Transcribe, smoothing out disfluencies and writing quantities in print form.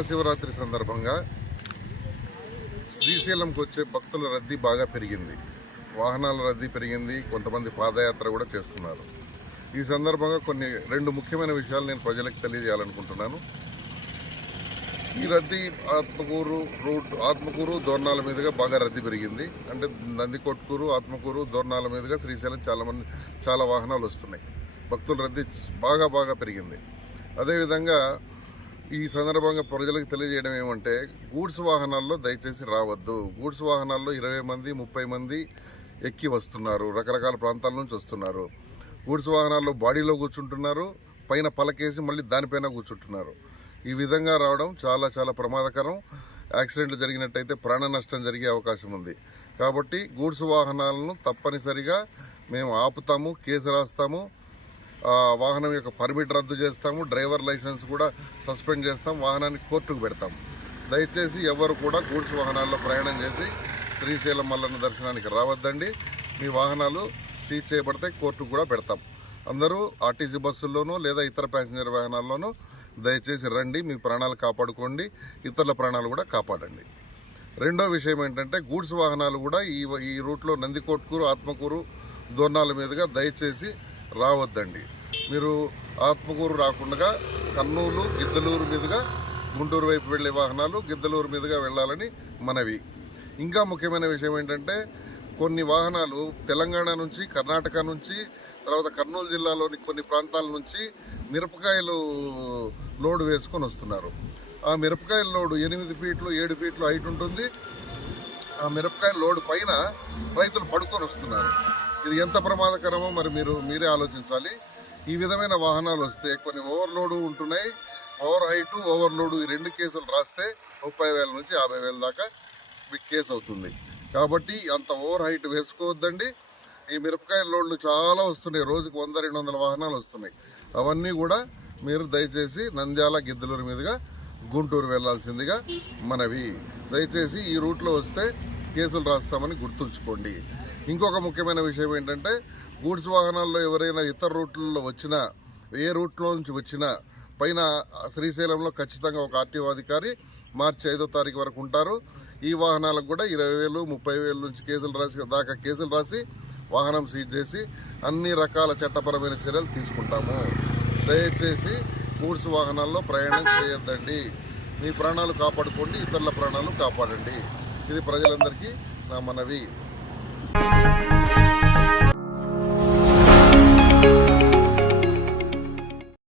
మహాశివరాత్రి సందర్భంగా శ్రీశైలంకి వచ్చే భక్తుల రద్దీ బాగా పెరిగింది. వాహనాల రద్దీ పెరిగింది. కొంతమంది పాదయాత్ర కూడా చేస్తున్నారు. ఈ సందర్భంగా రెండు ముఖ్యమైన విషయాలు నేను ప్రజలకు తెలియజేయాలనుకుంటున్నాను. ఈ రద్దీ ఆత్మకూరు దోర్నాల మీదుగా బాగా రద్దీ పెరిగింది. అంటే నందికొట్కూరు, ఆత్మకూరు, దోర్నాల మీదుగా శ్రీశైలం చాలా వాహనాలు వస్తున్నాయి. భక్తుల రద్దీ బాగా పెరిగింది. అదేవిధంగా ఈ సందర్భంగా ప్రజలకు తెలియజేయడం ఏమంటే, గూడ్స్ వాహనాల్లో దయచేసి రావద్దు. గూడ్స్ వాహనాల్లో 20 మంది 30 మంది ఎక్కి వస్తున్నారు. రకరకాల ప్రాంతాల నుంచి వస్తున్నారు. గూడ్స్ వాహనాల్లో బాడీలో కూర్చుంటున్నారు, పైన పలకేసి మళ్ళీ దానిపైన కూర్చుంటున్నారు. ఈ విధంగా రావడం చాలా ప్రమాదకరం. యాక్సిడెంట్లు జరిగినట్టయితే ప్రాణ నష్టం జరిగే అవకాశం ఉంది. కాబట్టి గూడ్స్ వాహనాలను తప్పనిసరిగా మేము ఆపుతాము, కేసు రాస్తాము, వాహనం యొక్క పర్మిట్ రద్దు చేస్తాము, డ్రైవర్ లైసెన్స్ కూడా సస్పెండ్ చేస్తాం, వాహనాన్ని కోర్టుకు పెడతాం. దయచేసి ఎవరు కూడా గూడ్స్ వాహనాల్లో ప్రయాణం చేసి శ్రీశైలం మల్లన్న దర్శనానికి రావద్దండి. మీ వాహనాలు సీజ్ చేయబడితే కోర్టుకు కూడా పెడతాం. అందరూ ఆర్టీసీ బస్సుల్లోనూ లేదా ఇతర ప్యాసింజర్ వాహనాల్లోనూ దయచేసి రండి. మీ ప్రాణాలు కాపాడుకోండి, ఇతరుల ప్రాణాలు కూడా కాపాడండి. రెండో విషయం ఏంటంటే, గూడ్స్ వాహనాలు కూడా ఈ రూట్లో నందికొట్కూరు, ఆత్మకూరు, దోర్నాల మీదుగా దయచేసి రావద్దండి. మీరు ఆత్మకూరు రాకుండా కర్నూలు, గిద్దలూరు మీదుగా గుంటూరు వైపు వెళ్లే వాహనాలు గిద్దలూరు మీదుగా వెళ్ళాలని మనవి. ఇంకా ముఖ్యమైన విషయం ఏంటంటే, కొన్ని వాహనాలు తెలంగాణ నుంచి, కర్ణాటక నుంచి, తర్వాత కర్నూలు జిల్లాలోని కొన్ని ప్రాంతాల నుంచి మిరపకాయలు లోడు వేసుకొని వస్తున్నారు. ఆ మిరపకాయల లోడు 8 ఫీట్లు 7 ఫీట్లు హైట్ ఉంటుంది. ఆ మిరపకాయల లోడు పైన రైతులు పడుకొని వస్తున్నారు. ఇది ఎంత ప్రమాదకరమో మరి మీరే ఆలోచించాలి. ఈ విధమైన వాహనాలు వస్తే కొన్ని ఓవర్లోడు ఉంటున్నాయి. ఓవర్ హైట్, ఓవర్లోడు ఈ 2 కేసులు రాస్తే 30,000 నుంచి 50,000 దాకా కేసు అవుతుంది. కాబట్టి అంత ఓవర్ హైట్ వేసుకోవద్దండి. ఈ మిరపకాయ లోడ్లు చాలా వస్తున్నాయి. రోజుకు 100-200 వాహనాలు వస్తున్నాయి. అవన్నీ కూడా మీరు దయచేసి నంద్యాల, గిద్దలూరు మీదుగా గుంటూరు వెళ్లాల్సిందిగా మనవి. దయచేసి ఈ రూట్లో వస్తే కేసులు రాస్తామని గుర్తుంచుకోండి. ఇంకొక ముఖ్యమైన విషయం ఏంటంటే, గూడ్స్ వాహనాల్లో ఎవరైనా ఇతర రూట్లలో వచ్చినా, ఏ రూట్లో నుంచి వచ్చినా పైన శ్రీశైలంలో ఖచ్చితంగా ఒక ఆర్టీఓ అధికారి మార్చి 5వ తారీఖు వరకు ఉంటారు. ఈ వాహనాలకు కూడా 20,000 30,000 నుంచి కేసులు రాసి వాహనం సీజ్ చేసి అన్ని రకాల చట్టపరమైన చర్యలు తీసుకుంటాము. దయచేసి గూడ్స్ వాహనాల్లో ప్రయాణం చేయొద్దండి. మీ ప్రాణాలు కాపాడుకోండి, ఇతరుల ప్రాణాలు కాపాడండి. ఇది ప్రజలందరికీ నా మనవి.